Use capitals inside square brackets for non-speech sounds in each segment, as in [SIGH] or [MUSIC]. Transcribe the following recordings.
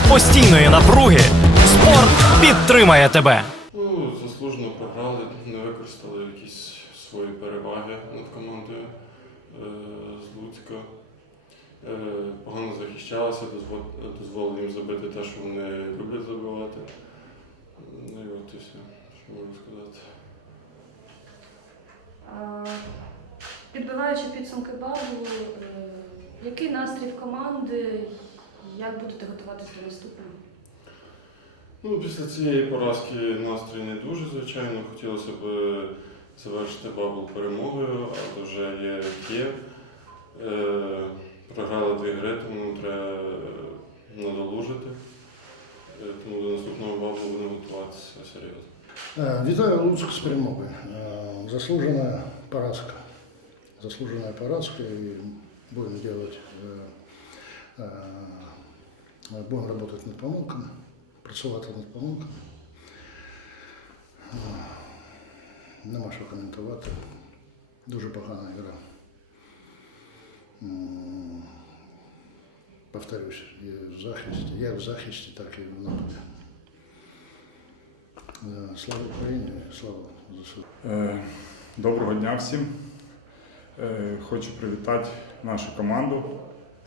серед постійної напруги спорт підтримає тебе. Ну, заслужено програли, не використали якісь свої переваги над командою е, з Луцька. Е, погано захищалися, дозво- дозволили їм забити те, що вони люблять забивати. Ну і от і все, що можу сказати. А, Підбиваючи підсумки балу, е, який настрій в команди, як будете готуватися до наступного? Ну, після цієї поразки настрій не дуже, звичайно. Хотілося б завершити бабл перемогою, але вже є є. Е, програли дві гри, тому треба е, надолужити. Е, тому до наступного баблу будемо готуватися серйозно. Е, Вітаю Луцьк з перемогою. Е, Заслуженная поразка. Заслуженная поразка и будем делать, э, э, будем работать над помилками, працювати над помилками. Е, Нема що коментувати. Дуже погана гра. Повторюсь, і в захисті, як в захисті, так і в нападі. Е, Слава Україні, слава ЗСУ. Е, Доброго дня всім. Е, Хочу привітати нашу команду,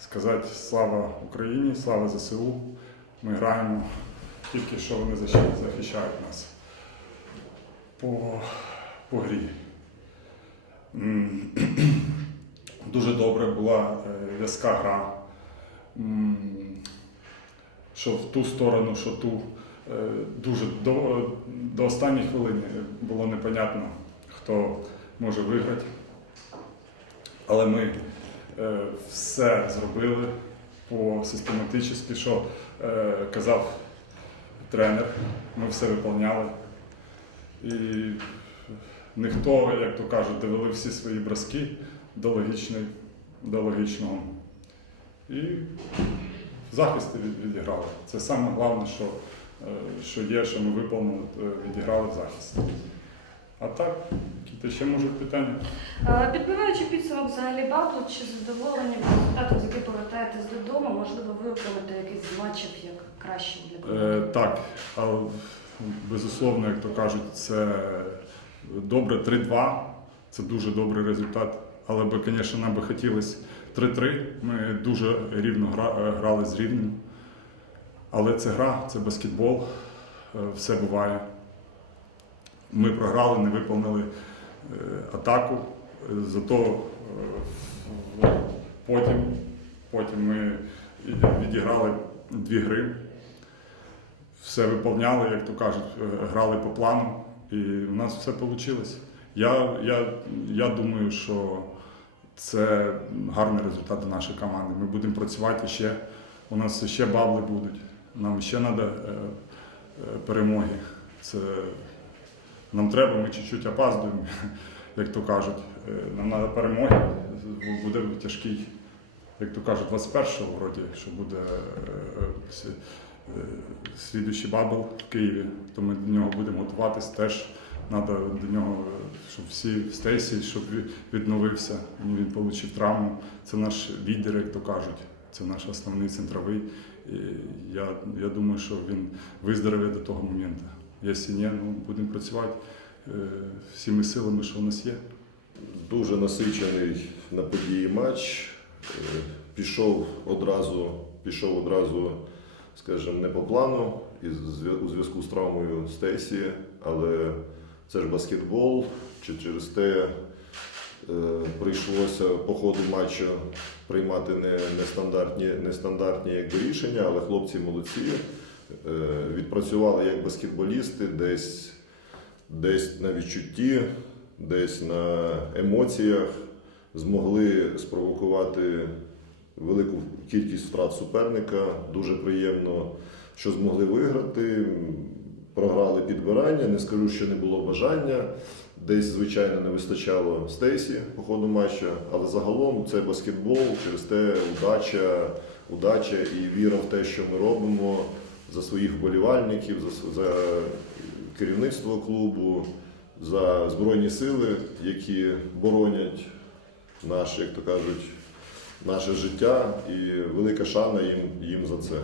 сказати слава Україні, слава ЗСУ. Ми граємо тільки що вони захищають нас по, по грі. [CLEARS THROAT] Дуже добре була е, в'язка гра. Що в ту сторону, що ту. Е, Дуже до, до останньої хвилини було непонятно, хто може виграти. Але ми е, все зробили по систематично, що е, казав тренер. Ми все виконали. І ніхто, як то кажуть, довели всі свої броски до, до логічного. І від- відіграли. Це саме головне, що, е, що є, що ми виповнили, е, відіграли в захисті. А так, які ще можуть питання? Е, Підбиваючи підсумок взагалі батлу, чи задоволені результатом, з яким повертаєтесь додому, можливо, ви окремите якийсь з матчів як краще для команди? Е, так, але безусловно, як то кажуть, це добре 3-2. Це дуже добрий результат. Але би, звісно, нам би хотілося 3-3. Ми дуже рівно е, грали з рівнем. Але це гра, це баскетбол, е, все буває. Ми програли, не виповнили е, атаку. Е, Зато е, потім, потім ми відіграли дві гри все виповняли, як то кажуть, грали по плану, і в нас все вийшло. Я, я, я думаю, що це гарний результат для нашої команди. Ми будемо працювати ще. У нас ще бабли будуть. Нам ще треба перемоги. Це нам треба, ми чуть-чуть опаздуємо, [LAUGHS] як то кажуть. Е, Нам треба перемоги. Буде тяжкий, як то кажуть, 21-го вроді, що буде е, е, слідуючий бабл в Києві, то ми до нього будемо готуватись теж. Треба до нього, щоб всі Стейсі, щоб він відновився, він отримав травму. Це наш лідер, як то кажуть. Це наш основний центровий. І я, я думаю, що він виздоровіє до того моменту. Якщо ні, ну будемо працювати е, всіми силами, що в нас є. Дуже насичений на події матч. Е, Пішов одразу, пішов одразу, скажімо, не по плану зв'я- у зв'язку з травмою Стесі, але це ж баскетбол. Чи через те е, прийшлося по ходу матчу приймати не, нестандартні, нестандартні якби, рішення, але хлопці молодці. Е, відпрацювали як баскетболісти, десь, десь на відчутті, десь на емоціях змогли спровокувати велику кількість втрат суперника. Дуже приємно, що змогли виграти. Програли підбирання. Не скажу, що не було бажання. Десь, звичайно, не вистачало Стейсі по ходу матча, але загалом це баскетбол, через те удача, удача і віра в те, що ми робимо за своїх вболівальників, за, за керівництво клубу, за Збройні сили, які боронять наш, як то кажуть, наше життя, і велика шана їм, їм за це.